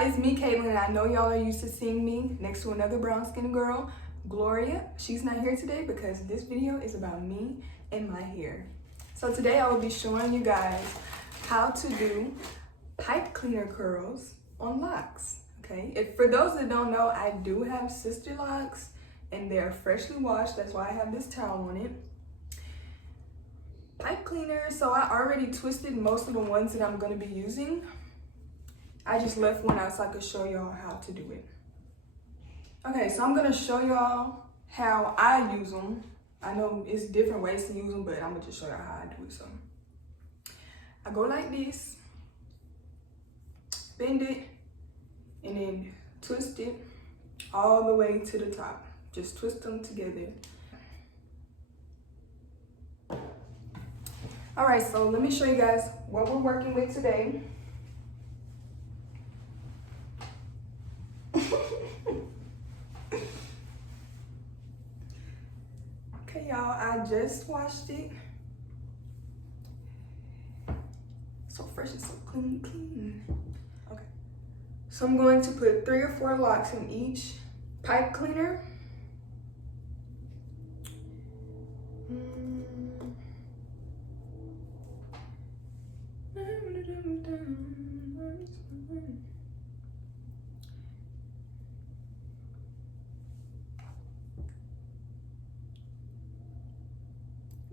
y'all, it's me, Kaitlyn, and I know y'all are used to seeing me next to another brown-skinned girl, Gloria. She's not here today because this video is about me and my hair. So today I will be showing you guys how to do pipe cleaner curls on locks, okay? For those that don't know, I do have sister locks and they're freshly washed. That's why I have this towel on it. Pipe cleaner, so I already twisted most of the ones that I'm gonna be using. I just left one out so I could show y'all how to do it. Okay, so I'm gonna show y'all how I use them. I know it's different ways to use them, but I'm gonna just show y'all how I do it. So I go like this, bend it, and then twist it all the way to the top. Just twist them together. All right, so let me show you guys what we're working with today. Okay, y'all, I just washed it. So fresh and so clean. Okay, so I'm going to put 3 or 4 locks in each pipe cleaner.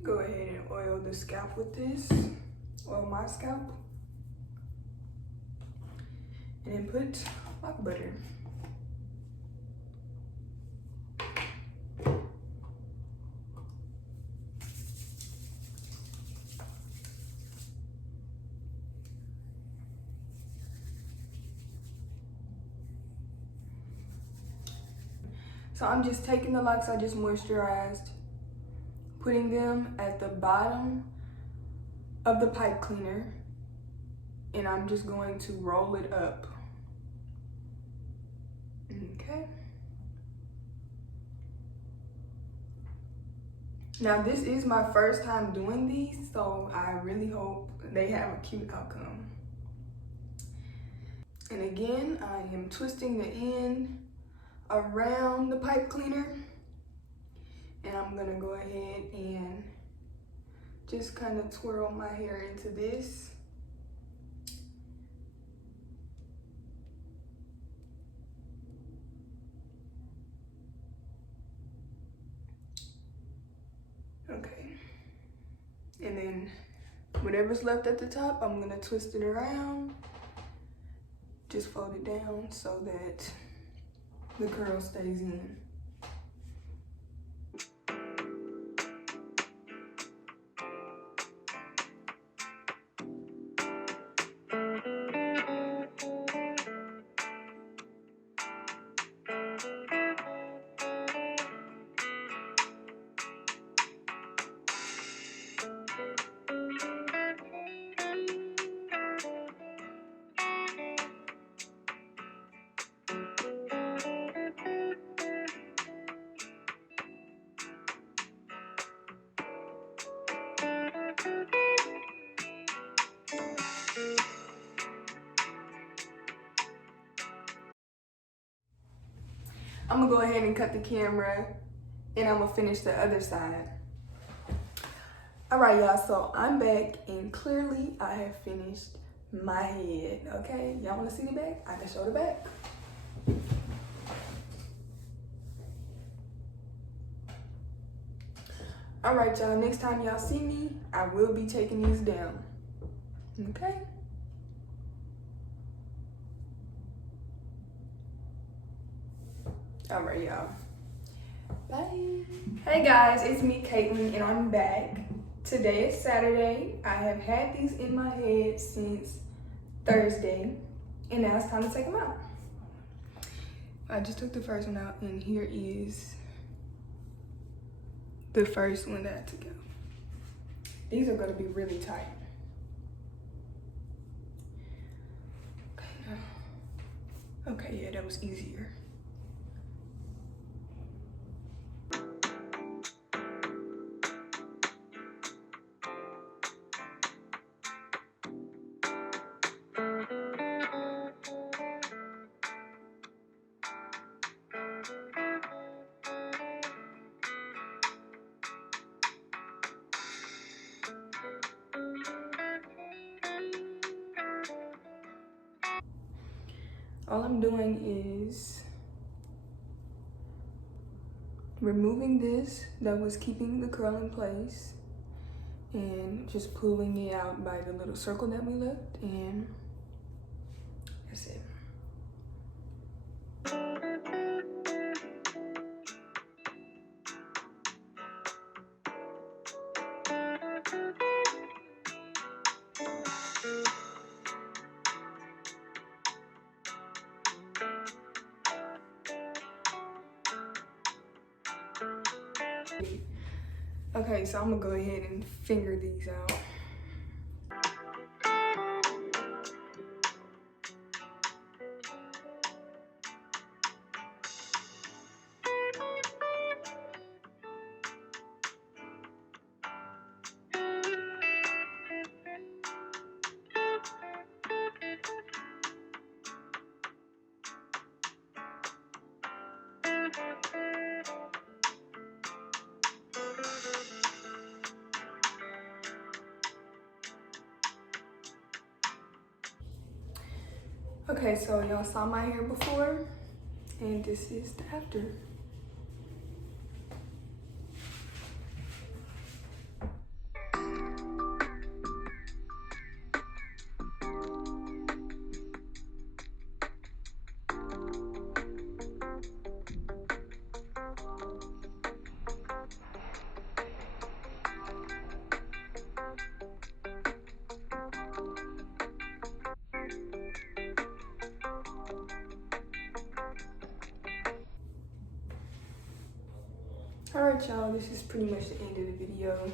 Go ahead and oil the scalp with this. Oil my scalp. And then put lock butter. So I'm just taking the locks I just moisturized, putting them at the bottom of the pipe cleaner, and I'm just going to roll it up. Okay. Now this is my first time doing these, so I really hope they have a cute outcome. And again, I am twisting the end around the pipe cleaner, and I'm gonna go ahead and just kind of twirl my hair into this. Okay, and then whatever's left at the top, I'm gonna twist it around, just fold it down so that the curl stays in. I'm gonna go ahead and cut the camera and I'm gonna finish the other side. All right, y'all, so I'm back and clearly I have finished my head, okay? Y'all wanna see the back? I can show the back. All right, y'all, next time y'all see me, I will be taking these down, okay? All right, y'all. Bye. Hey guys, it's me, Kaitlyn, and I'm back. Today is Saturday. I have had these in my head since Thursday, and now it's time to take them out. I just took the first one out, and here is the first one that I took out. These are gonna be really tight. Okay, yeah, that was easier. all I'm doing is removing this that was keeping the curl in place and just pulling it out by the little circle that we left, and that's it. Okay, so I'm gonna go ahead and finger these out. Okay, so y'all saw my hair before, and this is the after. Alright y'all, this is pretty much the end of the video.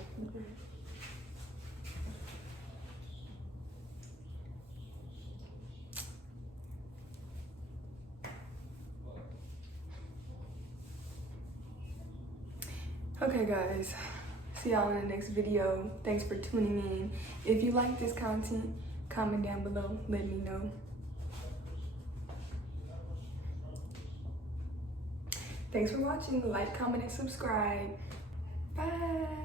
Okay guys, see y'all in the next video. Thanks for tuning in. If you like this content, comment down below, let me know. Thanks for watching. Like, comment, and subscribe. Bye.